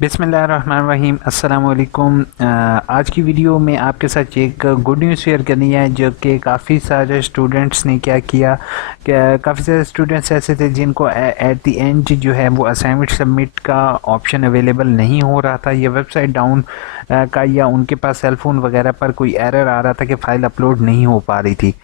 बिस्मिल्लाहिर्रहमानिर्रहीम अस्सलाम वालेकुम। आज की वीडियो में आपके साथ एक गुड न्यूज़ शेयर करनी है जो कि काफ़ी सारे स्टूडेंट्स ने क्या किया कि काफ़ी सारे स्टूडेंट्स ऐसे थे जिनको एट द एंड जो है वो असाइनमेंट सबमिट का ऑप्शन अवेलेबल नहीं हो रहा था, या वेबसाइट डाउन का, या उनके पास सेल फ़ोन वगैरह पर कोई एरर आ रहा था कि फ़ाइल अपलोड नहीं हो पा रही थी।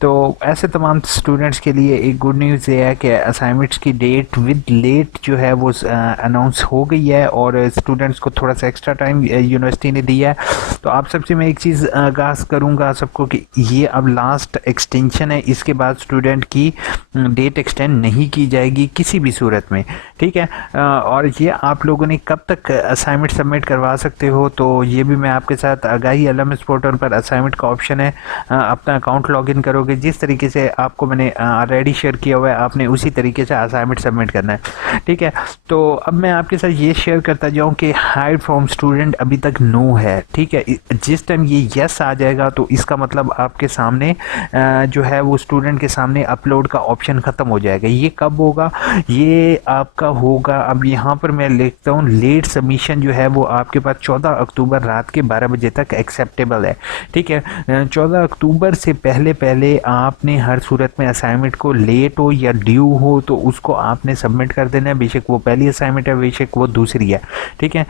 तो ऐसे तमाम स्टूडेंट्स के लिए एक गुड न्यूज़ ये है कि असाइनमेंट्स की डेट विद लेट जो है वो अनाउंस हो गई है और स्टूडेंट्स को थोड़ा सा एक्स्ट्रा टाइम यूनिवर्सिटी ने दिया है। तो आप सबसे मैं एक चीज़ आगाज़ करूँगा सबको कि ये अब लास्ट एक्सटेंशन है, इसके बाद स्टूडेंट की डेट एक्सटेंड नहीं की जाएगी किसी भी सूरत में, ठीक है। और ये आप लोगों ने कब तक असाइनमेंट सबमिट करवा सकते हो, तो ये भी मैं आपके साथ आगाही अलम पोर्टल पर असाइनमेंट का ऑप्शन है, अपना अकाउंट लॉगिन करोगे, जिस तरीके से आपको मैंने ऑलरेडी शेयर किया हुआ है आपने उसी तरीके से असाइनमेंट सबमिट करना है, ठीक है। तो अब मैं आपके साथ ये शेयर करता जाऊँ कि हाइड फ्रॉम स्टूडेंट अभी तक नो है, ठीक है। जिस टाइम ये यस आ जाएगा तो इसका मतलब आपके सामने जो है वो स्टूडेंट के सामने अपलोड का ऑप्शन ख़त्म हो जाएगा। ये कब होगा? ये आपका होगा, अब यहाँ पर मैं लिखता हूँ लेट सबमिशन जो है वो आपके पास 14 अक्टूबर रात के 12 बजे तक एक्सेप्टेबल है, ठीक है। 14 अक्टूबर से पहले पहले आपने हर सूरत में असाइनमेंट को लेट हो या ड्यू हो तो उसको आपने सबमिट कर देना है, बेशक वो पहली असाइनमेंट है बेशक वो दूसरी है, ठीक है।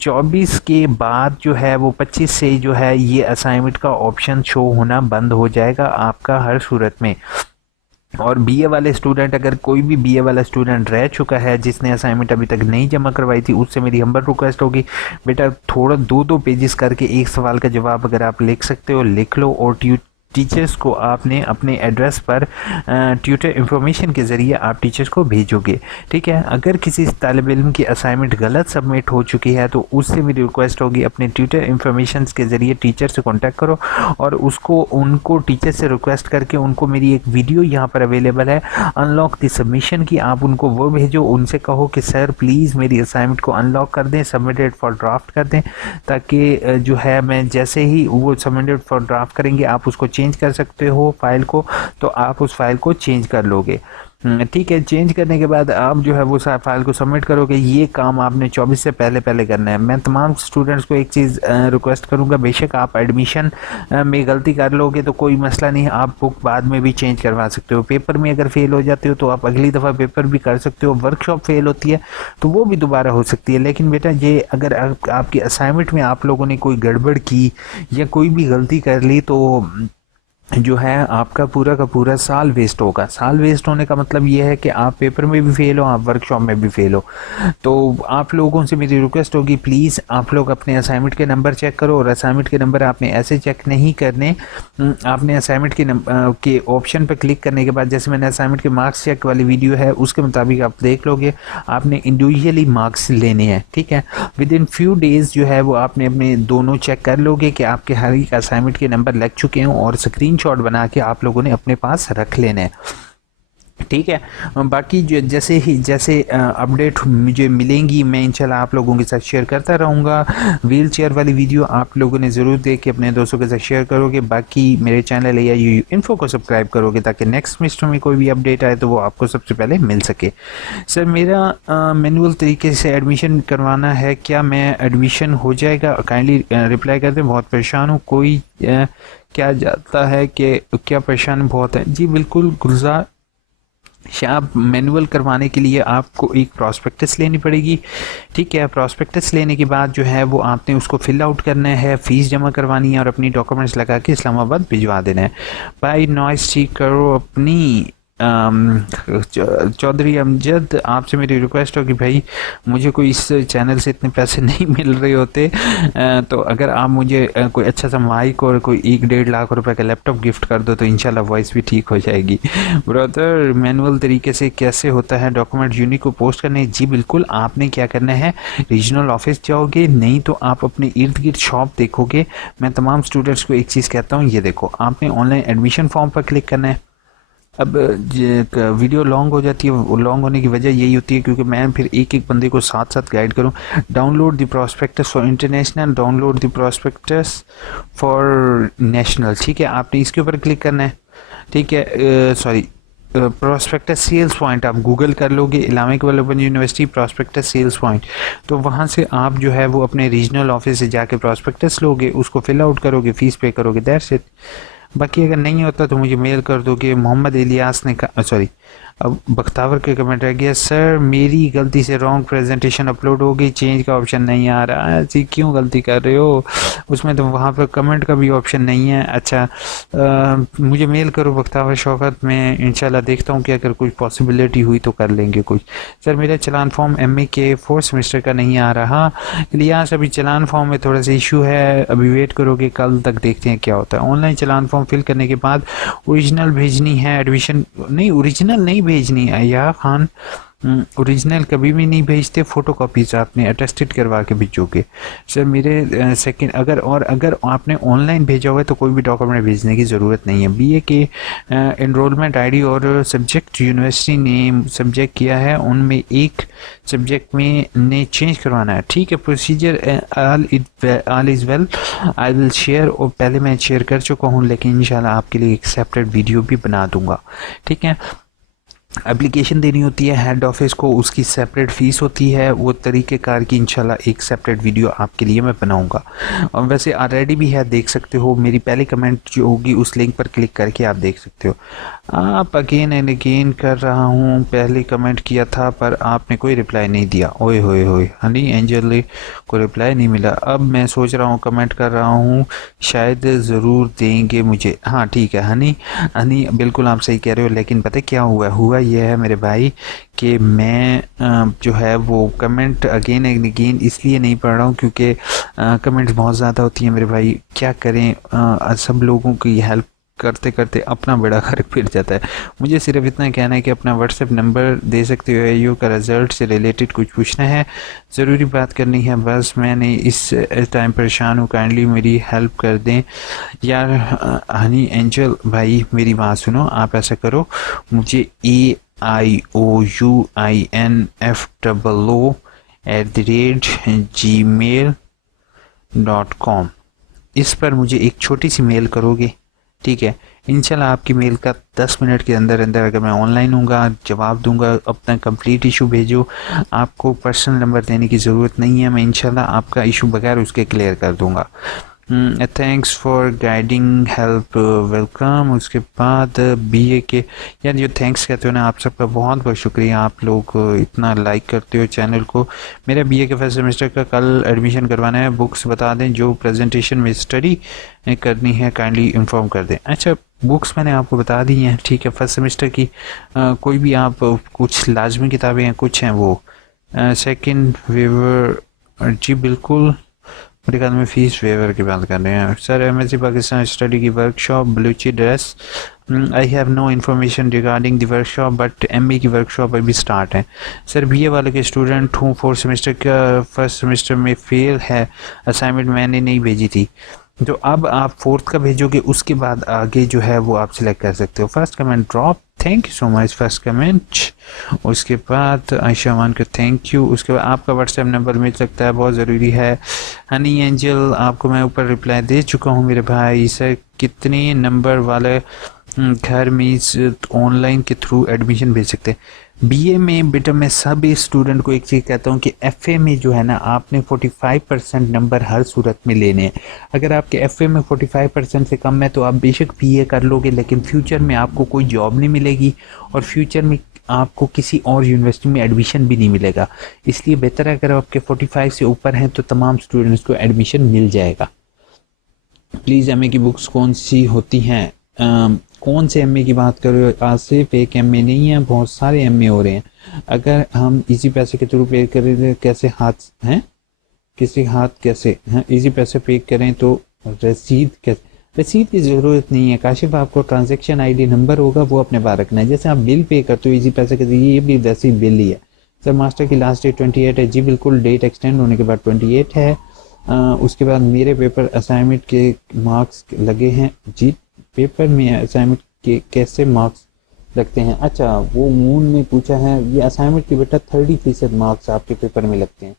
24 के बाद जो है वो 25 से जो है ये असाइनमेंट का ऑप्शन शो होना बंद हो जाएगा आपका हर सूरत में। और बीए वाले स्टूडेंट, अगर कोई भी बीए वाला स्टूडेंट रह चुका है जिसने असाइनमेंट अभी तक नहीं जमा करवाई थी, उससे मेरी हम्बल रिक्वेस्ट होगी बेटा थोड़ा दो पेजेस करके एक सवाल का जवाब अगर आप लिख सकते हो लिख लो, और टीचर्स को आपने अपने एड्रेस पर ट्यूटर इंफॉर्मेशन के ज़रिए आप टीचर्स को भेजोगे, ठीक है। अगर किसी तालिब इल्म की असाइनमेंट गलत सबमिट हो चुकी है तो उससे मेरी रिक्वेस्ट होगी अपने ट्यूटर इंफॉर्मेशन के ज़रिए टीचर से कांटेक्ट करो और उनको टीचर से रिक्वेस्ट करके उनको मेरी एक वीडियो यहाँ पर अवेलेबल है अनलॉक द सबमिशन की, आप उनको वो भेजो, उनसे कहो कि सर प्लीज़ मेरी असाइनमेंट को अनलॉक कर दें, सबमिटेड फॉर ड्राफ्ट कर दें, ताकि जो है मैं जैसे ही वो सबमिटेड फॉर ड्राफ्ट करेंगे आप उसको चेंज कर सकते हो फाइल को, तो आप उस फाइल को चेंज कर लोगे, ठीक है। चेंज करने के बाद आप जो है वो फाइल को सबमिट करोगे। ये काम आपने 24 से पहले पहले करना है। मैं तमाम स्टूडेंट्स को एक चीज़ रिक्वेस्ट करूंगा, बेशक आप एडमिशन में गलती कर लोगे तो कोई मसला नहीं, आप बुक बाद में भी चेंज करवा सकते हो। पेपर में अगर फेल हो जाते हो तो आप अगली दफ़ा पेपर भी कर सकते हो। वर्कशॉप फेल होती है तो वो भी दोबारा हो सकती है, लेकिन बेटा ये अगर आपकी असाइनमेंट में आप लोगों ने कोई गड़बड़ की या कोई भी गलती कर ली तो जो है आपका पूरा का पूरा साल वेस्ट होगा। साल वेस्ट होने का मतलब ये है कि आप पेपर में भी फेल हो, आप वर्कशॉप में भी फेल हो। तो आप लोगों से मेरी रिक्वेस्ट होगी प्लीज़ आप लोग अपने असाइनमेंट के नंबर चेक करो, और असाइनमेंट के नंबर आपने ऐसे चेक नहीं करने, आपने असाइनमेंट के ऑप्शन पर क्लिक करने के बाद, जैसे मैंने असाइनमेंट के मार्क्स चेक वाली वीडियो है उसके मुताबिक आप देख लोगे, आपने इंडिविजुअली मार्क्स लेने हैं, ठीक है। विद इन फ्यू डेज़ जो है वो आपने अपने दोनों चेक कर लोगे कि आपके हर एक असाइनमेंट के नंबर लग चुके हों, और स्क्रीन शॉट बना के आप लोगों ने अपने पास रख लेने हैं, ठीक है। बाकी जो जैसे अपडेट मुझे मिलेंगी मैं इंशाल्लाह आप लोगों के साथ शेयर करता रहूँगा। व्हील चेयर वाली वीडियो आप लोगों ने ज़रूर देख के अपने दोस्तों के साथ शेयर करोगे। बाकी मेरे चैनल AIOU इन्फो को सब्सक्राइब करोगे ताकि नेक्स्ट सेमेस्टर में कोई भी अपडेट आए तो वो आपको सबसे पहले मिल सके। सर मेरा मैनुअल तरीके से एडमिशन करवाना है, क्या मैं एडमिशन हो जाएगा? काइंडली रिप्लाई कर दें, बहुत परेशान हूँ। कोई क्या जाता है कि क्या परेशान बहुत है? जी बिल्कुल गुलजार, आप मैनुअल करवाने के लिए आपको एक प्रॉस्पेक्टस लेनी पड़ेगी, ठीक है। प्रॉस्पेक्टस लेने के बाद जो है वो आपने उसको फिल आउट करना है, फ़ीस जमा करवानी है और अपनी डॉक्यूमेंट्स लगा के इस्लामाबाद भिजवा देना है। भाई नॉइस ठीक करो अपनी। चौधरी अमजद, आपसे मेरी रिक्वेस्ट होगी भाई, मुझे कोई इस चैनल से इतने पैसे नहीं मिल रहे होते, तो अगर आप मुझे कोई अच्छा सा माइक और कोई 1-1.5 लाख रुपए का लैपटॉप गिफ्ट कर दो तो इंशाल्लाह वॉइस भी ठीक हो जाएगी। ब्रदर मैनुअल तरीके से कैसे होता है डॉक्यूमेंट यूनिक को पोस्ट करने? जी बिल्कुल, आपने क्या करना है, रीजनल ऑफिस जाओगे, नहीं तो आप अपने इर्द गिर्द शॉप देखोगे। मैं तमाम स्टूडेंट्स को एक चीज़ कहता हूँ, ये देखो आपने ऑनलाइन एडमिशन फॉर्म पर क्लिक करना है। अब वीडियो लॉन्ग हो जाती है, लॉन्ग होने की वजह यही होती है क्योंकि मैं फिर एक एक बंदे को साथ साथ गाइड करूं। Download the prospectus for international, download the prospectus for national, ठीक है। आपने इसके ऊपर क्लिक करना है, ठीक है। सॉरी प्रोस्पेक्टस सेल्स पॉइंट आप गूगल कर लोगे, Allama Iqbal open university prospectus sales point, तो वहाँ से आप जो है वो अपने रीजनल ऑफिस से जाके प्रोस्पेक्टस लोगे, उसको फिल आउट करोगे, फीस पे करोगे, दैट्स इट। बाकी अगर नहीं होता तो मुझे मेल कर दोगे। मोहम्मद इलियास ने कहा, सॉरी, अब बख्तावर के कमेंट रह गया, सर मेरी गलती से रॉन्ग प्रेजेंटेशन अपलोड हो गई, चेंज का ऑप्शन नहीं आ रहा है। ऐसी क्यों गलती कर रहे हो, उसमें तो वहाँ पर कमेंट का भी ऑप्शन नहीं है। अच्छा, मुझे मेल करो बख्तावर शौकत, मैं इंशाल्लाह देखता हूँ कि अगर कुछ पॉसिबिलिटी हुई तो कर लेंगे कुछ। सर मेरा चलान फॉर्म एमए के 4th सेमेस्टर का नहीं आ रहा, इलियास अभी चलान फॉर्म में थोड़ा सा इशू है, अभी वेट करोगे, कल तक देखते हैं क्या होता है। ऑनलाइन चलान फॉर्म फिल करने के बाद ओरिजिनल भेजनी है, एडमिशन नहीं, ओरिजिनल नहीं भेजनी है या खान, ओरिजिनल कभी भी नहीं भेजते, फ़ोटो कॉपीज आपने अटेस्टेड करवा के भेजोगे। सर मेरे सेकंड, अगर आपने ऑनलाइन भेजा हुआ है तो कोई भी डॉक्यूमेंट भेजने की ज़रूरत नहीं है। बीए के एनरोलमेंट आईडी और सब्जेक्ट यूनिवर्सिटी ने सब्जेक्ट किया है, उनमें एक सब्जेक्ट में ने चेंज करवाना है, ठीक है। Procedure all is well, I will share, और पहले मैं शेयर कर चुका हूँ, लेकिन इंशाल्लाह आपके लिए एक सेपरेट वीडियो भी बना दूंगा, ठीक है। एप्लीकेशन देनी होती है हेड ऑफिस को, उसकी सेपरेट फ़ीस होती है, वो तरीक़ेकार की इंशाल्लाह एक सेपरेट वीडियो आपके लिए मैं बनाऊंगा। और वैसे ऑलरेडी भी है, देख सकते हो, मेरी पहली कमेंट जो होगी उस लिंक पर क्लिक करके आप देख सकते हो। आप अगेन एंड अगेन कर रहा हूँ, पहले कमेंट किया था पर आपने कोई रिप्लाई नहीं दिया, ओए होए होए, हनी एंजल को रिप्लाई नहीं मिला। अब मैं सोच रहा हूँ, कमेंट कर रहा हूँ, शायद ज़रूर देंगे मुझे। हाँ ठीक है हनी, हनी बिल्कुल आप सही कह रहे हो, लेकिन पता क्या हुआ ये है मेरे भाई कि मैं जो है वो कमेंट अगेन एंड अगेन इसलिए नहीं पढ़ रहा हूँ क्योंकि कमेंट्स बहुत ज़्यादा होती हैं मेरे भाई, क्या करें, सब लोगों की हेल्प करते करते अपना बेड़ा गर्क फिर जाता है। मुझे सिर्फ इतना कहना है कि अपना व्हाट्सएप नंबर दे सकते हो, AIU का रिज़ल्ट से रिलेटेड कुछ पूछना है, ज़रूरी बात करनी है, बस मैंने इस टाइम परेशान हूँ, काइंडली मेरी हेल्प कर दें यार। हनी एंजल भाई मेरी बात सुनो, आप ऐसा करो, मुझे AIOUINFOO@gmail.com इस पर मुझे एक छोटी सी मेल करोगे, ठीक है। इंशाल्लाह आपकी मेल का 10 मिनट के अंदर अंदर अगर मैं ऑनलाइन हूँगा जवाब दूंगा। अपना कंप्लीट इशू भेजो, आपको पर्सनल नंबर देने की ज़रूरत नहीं है, मैं इंशाल्लाह आपका इशू बगैर उसके क्लियर कर दूंगा। Thanks for guiding help, welcome. उसके बाद बीए के, यार जो थैंक्स कहते हो ना, आप सबका बहुत बहुत शुक्रिया, आप लोग इतना लाइक करते हो चैनल को। मेरा बीए के फर्स्ट सेमेस्टर का कल एडमिशन करवाना है, बुक्स बता दें जो प्रेजेंटेशन में स्टडी करनी है, काइंडली इन्फॉर्म कर दें। अच्छा बुक्स मैंने आपको बता दी हैं, ठीक है, फर्स्ट सेमेस्टर की कोई भी आप कुछ लाजमी किताबें हैं, कुछ हैं वो। सेकंड वेवर, जी बिल्कुल, मेरे ख्याल में फ़ीस वेवर की बात कर रहे हैं सर। MSc पाकिस्तान स्टडी की workshop Balochi dress, I have no information regarding the workshop but MA की वर्कशॉप अभी स्टार्ट है। सर BA वाले के स्टूडेंट हूँ, 4th सेमेस्टर का फर्स्ट सेमेस्टर में फेल है, असाइनमेंट मैंने नहीं भेजी थी, तो अब आप 4th का भेजोगे, उसके बाद आगे जो है वो आप सिलेक्ट कर सकते हो। First comment drop, thank you so much first comment. उसके बाद आयशा मान का थैंक यू। उसके बाद आपका व्हाट्सएप नंबर मिल सकता है, बहुत ज़रूरी है। हनी एंजल आपको मैं ऊपर रिप्लाई दे चुका हूँ मेरे भाई। सर कितने नंबर वाले घर में ऑनलाइन के थ्रू एडमिशन भेज सकते हैं? बीए में बेटा मैं सब स्टूडेंट को एक चीज़ कहता हूँ कि एफए में जो है ना, आपने 45% नंबर हर सूरत में लेने हैं। अगर आपके एफए में 45% से कम है तो आप बेशक बीए कर लोगे, लेकिन फ्यूचर में आपको कोई जॉब नहीं मिलेगी और फ्यूचर में आपको किसी और यूनिवर्सिटी में एडमिशन भी नहीं मिलेगा। इसलिए बेहतर है अगर आपके 45 से ऊपर हैं तो तमाम स्टूडेंट्स को एडमिशन मिल जाएगा। प्लीज़ एमए की बुक्स कौन सी होती हैं? कौन से एमए की बात कर रहे हो आसिफ? एक एमए नहीं है, बहुत सारे एमए हो रहे हैं। अगर हम इजी पैसे के थ्रू पे करें कैसे हाथ हैं, किसी हाथ कैसे हैं इजी पैसे पे करें तो रसीद कैसे? रसीद की ज़रूरत नहीं है काशिफ, आपको ट्रांजैक्शन आईडी नंबर होगा वो अपने पास रखना है। जैसे आप बिल पे करते हो इजी पैसे के जरिए, ये भी रसीद बिल ही है। सर मास्टर की लास्ट डेट 28 है, जी बिल्कुल, डेट एक्सटेंड होने के बाद 28 है। उसके बाद मेरे पेपर असाइनमेंट के मार्क्स लगे हैं, जी पेपर में असाइनमेंट के कैसे मार्क्स लगते हैं? अच्छा वो मून ने पूछा है, ये असाइनमेंट के बेटा 30% मार्क्स आपके पेपर में लगते हैं।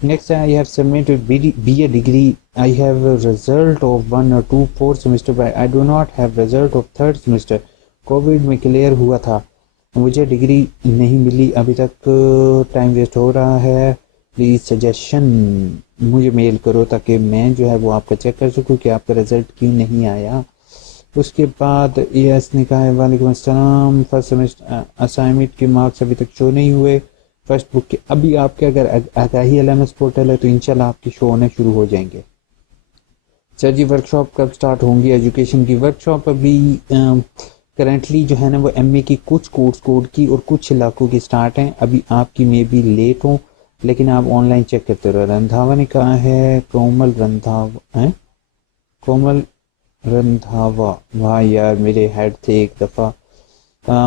Next I have submitted BA degree, I have result of 1 or 2 4th semester but I do not have result of 3rd semester, Covid में क्लियर हुआ था, मुझे डिग्री नहीं मिली अभी तक, टाइम वेस्ट हो रहा है, प्लीज़ सजेशन मुझे मेल करो ताकि मैं जो है वो आपका चेक कर सकूँ कि आपका रिज़ल्ट क्यों नहीं आया। उसके बाद यस ने कहा है वालेकुम अस्सलाम, फर्स्ट सेमेस्टर असाइनमेंट के मार्क्स अभी तक शो नहीं हुए फर्स्ट बुक के। अभी आपके अगर आगाही एलएमएस पोर्टल है तो इंशाल्लाह आपके शो होने शुरू हो जाएंगे। सर जी वर्कशॉप कब स्टार्ट होंगी? एजुकेशन की वर्कशॉप अभी करेंटली जो है ना वो एमए की कुछ कोर्स कोड की और कुछ इलाकों की स्टार्ट हैं। अभी आपकी मे बी लेट हो लेकिन आप ऑनलाइन चेक करते रहो। रंधावा ने कहा है, कोमल रंधावा है, कोमल रंधावा, वाह यार मेरे हेड थे एक दफ़ा,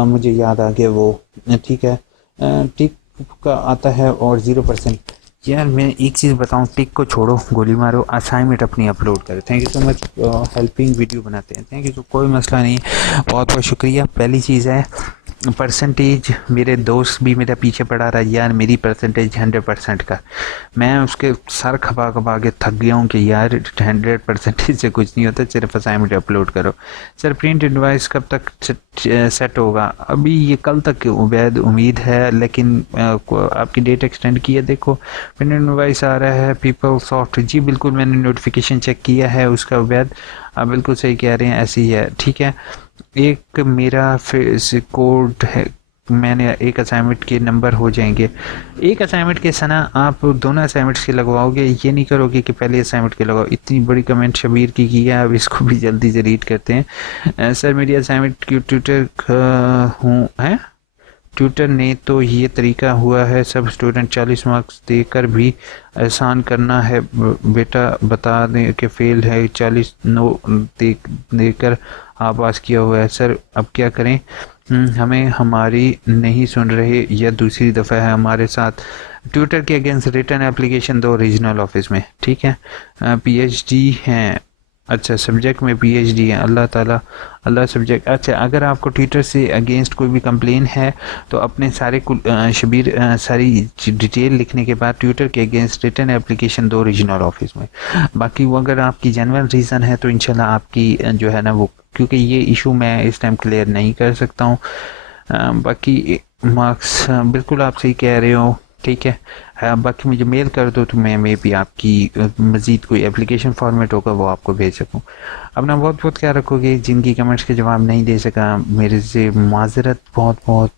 मुझे याद आ गया वो। ठीक है, टिक का आता है और 0%। यार मैं एक चीज़ बताऊं, टिक को छोड़ो, गोली मारो, असाइनमेंट अपनी अपलोड करो। Thank you so much, helping video बनाते हैं, थैंक यू। तो कोई मसला नहीं, बहुत बहुत शुक्रिया। पहली चीज़ है परसेंटेज, मेरे दोस्त भी मेरे पीछे पड़ा रहा यार, मेरी परसेंटेज 100% का, मैं उसके सर खपा खपा के थक गया हूँ कि यार 100% से कुछ नहीं होता, सिर्फ असाइनमेंट अपलोड करो। सर प्रिंट इनवाइस कब तक सेट होगा? अभी ये कल तक उबैद उम्मीद है, लेकिन आपकी डेट एक्सटेंड की है। देखो प्रिंट इनवाइस आ रहा है पीपल सॉफ्ट, जी बिल्कुल मैंने नोटिफिकेशन चेक किया है उसका उबैद, आप बिल्कुल सही कह रहे हैं, ऐसी ही है। ठीक है, एक मेरा फेस कोड है, मैंने एक असाइनमेंट के नंबर हो जाएंगे। एक असाइनमेंट के सना आप दोनों असाइनमेंट्स के लगवाओगे, ये नहीं करोगे कि पहले असाइनमेंट के लगाओ। इतनी बड़ी कमेंट शबीर की है, अब इसको भी जल्दी से रीड करते हैं। सर मेरी असाइनमेंट की ट्यूटर हूँ है, ट्यूटर ने तो ये तरीका हुआ है सब स्टूडेंट 40 मार्क्स देकर भी एहसान करना है बेटा, बता दें कि फेल है, 40 नो देकर आप पास किया हुआ है। सर अब क्या करें? हमें हमारी नहीं सुन रहे, यह दूसरी दफ़ा है हमारे साथ। ट्विटर के अगेंस्ट रिटर्न एप्लीकेशन दो रीजनल ऑफिस में। ठीक है, पीएचडी हैं, अच्छा सब्जेक्ट में पीएचडी है, अल्लाह ताला अल्लाह सब्जेक्ट। अच्छा अगर आपको ट्विटर से अगेंस्ट कोई भी कंप्लेन है तो अपने सारे शबीर सारी डिटेल लिखने के बाद ट्विटर के अगेंस्ट रिटर्न एप्लीकेशन दो रीजनल ऑफिस में। बाकी वो अगर आपकी जनरल रीज़न है तो इंशाल्लाह आपकी जो है ना वो, क्योंकि ये इशू मैं इस टाइम क्लियर नहीं कर सकता हूँ। बाकी मार्क्स बिल्कुल आप सही कह रहे हो, ठीक है। बाकी मुझे मेल कर दो तो मैं मे भी आपकी मज़ीद कोई एप्लीकेशन फॉर्मेट होगा वो आपको भेज सकूँ। अपना बहुत बहुत ख्याल रखोगे। जिनकी कमेंट्स के जवाब नहीं दे सका मेरे से माजरत, बहुत बहुत।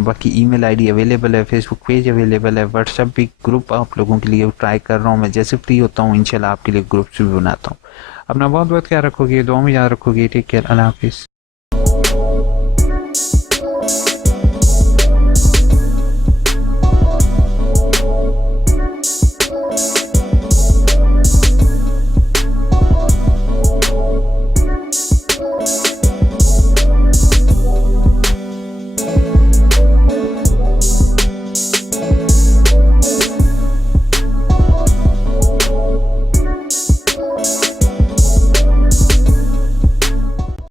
बाकी ईमेल आईडी अवेलेबल है, फेसबुक पेज अवेलेबल है, व्हाट्सएप भी ग्रुप आप लोगों के लिए ट्राई कर रहा हूँ मैं, जैसे फ्री होता हूँ इंशाल्लाह आपके लिए ग्रुप्स भी बनाता हूँ। अपना बहुत बहुत ख्याल रखोगे, दुआ में याद रखोगे। टेक केयर, अल्लाह हाफिज़।